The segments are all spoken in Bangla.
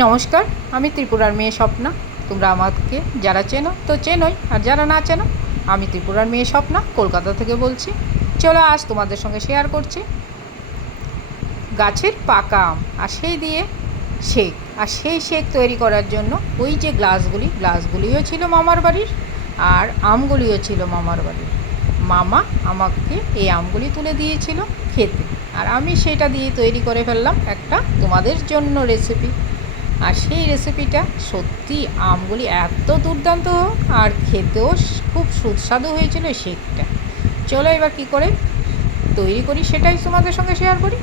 নমস্কার, আমি ত্রিপুরার মেয়ে স্বপ্না। তোমরা আমাকে যারা চেনো তো চেনোই, আর যারা না চেনো, আমি ত্রিপুরার মেয়ে স্বপ্না কলকাতা থেকে বলছি। চলো আজ তোমাদের সঙ্গে শেয়ার করছি গাছের পাকা আম আর সেই দিয়ে শেক। আর সেই শেক তৈরি করার জন্য ওই যে গ্লাসগুলিও ছিল মামার বাড়ির, আর আমগুলিও ছিল মামার বাড়ির। মামা আমাকে এই আমগুলি তুলে দিয়েছিল খেতে, আর আমি সেটা দিয়ে তৈরি করে ফেললাম একটা তোমাদের জন্য রেসিপি। আর সেই রেসিপিটা সত্যি আমগুলি এত দুর্দান্ত আর খেতেও খুব সুস্বাদু হয়েছিল শেকটা। চলো এবার কী করে তৈরি করি সেটাই তোমাদের সঙ্গে শেয়ার করি।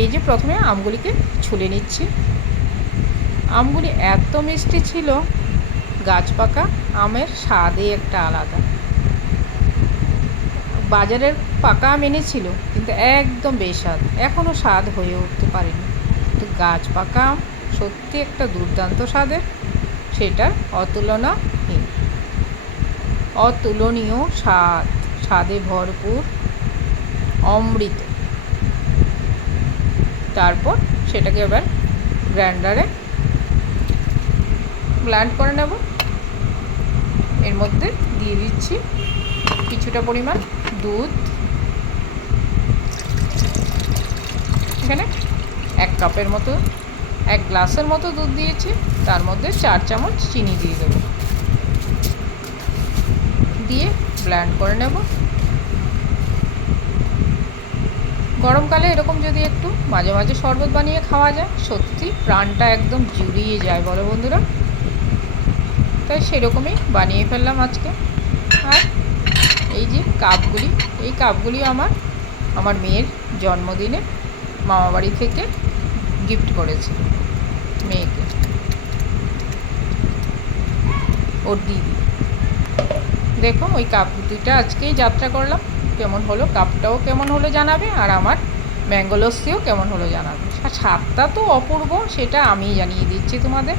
এই যে প্রথমে আমগুলিকে ছুলে নিচ্ছি। আমগুলি এত মিষ্টি ছিল, গাছ পাকা আমের স্বাদই একটা আলাদা। বাজারের পাকা আম এনেছিল কিন্তু একদম বেস্বাদ, এখনও স্বাদ হয়ে উঠতে পারেনি। তো গাছ পাকা আম সত্যি একটা দুর্দান্ত স্বাদের, সেটার অতুলনীয় স্বাদে ভরপুর অমৃত। তারপর সেটাকে এবার গ্রাইন্ডারে ব্লেন্ড করে নেব। এর মধ্যে দিয়ে দিচ্ছি কিছুটা পরিমাণ দুধ। এখানে 1 কাপের মতো, 1 গ্লাসের মতো দুধ দিয়েছি। তার মধ্যে 4 চামচ চিনি দিয়ে দেবো, দিয়ে ব্লেন্ড করে নেব। গরমকালে এরকম যদি একটু মাঝে মাঝে শরবত বানিয়ে খাওয়া যায়, সত্যি প্রাণটা একদম জুড়িয়ে যায়, বলো বন্ধুরা। তাই সেরকমই বানিয়ে ফেললাম আজকে। আর এই যে কাপগুলি, এই কাপগুলি আমার মেয়ের জন্মদিনে মামাবাড়ি থেকে গিফট করেছে মেয়েকে, ওর দিদি। দেখো ওই কাপ দুইটা আজকেই যাত্রা করলাম। কেমন হলো, কাপটাও কেমন হলো জানাবে, আর আমার ম্যাঙ্গো লস্যিও কেমন হলো জানাবে। আর স্বাদটা তো অপূর্ব, সেটা আমি জানিয়ে দিচ্ছি তোমাদের।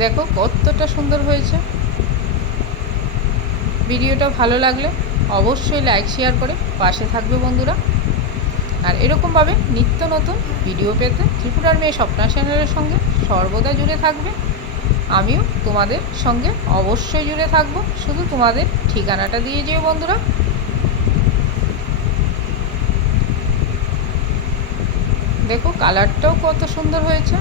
দেখো কতটা সুন্দর হয়েছে। ভিডিওটা ভালো লাগলে অবশ্যই লাইক শেয়ার করে পাশে থাকবে বন্ধুরা। আর এরকমভাবে নিত্য নতুন ভিডিও পেতে ত্রিপুরার মেয়ে স্বপ্না চ্যানেলের সঙ্গে সর্বদা জুড়ে থাকবে। আমিও তোমাদের সঙ্গে অবশ্যই জুড়ে থাকব, শুধু তোমাদের ঠিকানাটা দিয়ে যেও বন্ধুরা। দেখো কালারটাও কত সুন্দর হয়েছে।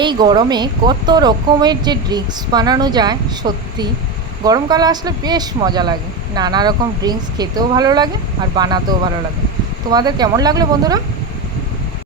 এই গরমে কত রকমের যে ড্রিঙ্কস বানানো যায়, সত্যি গরমকালে আসলে বেশ মজা লাগে। নানা রকম ড্রিঙ্কস খেতেও ভালো লাগে আর বানাতেও ভালো লাগে। তোমাদের কেমন লাগলো বন্ধুরা?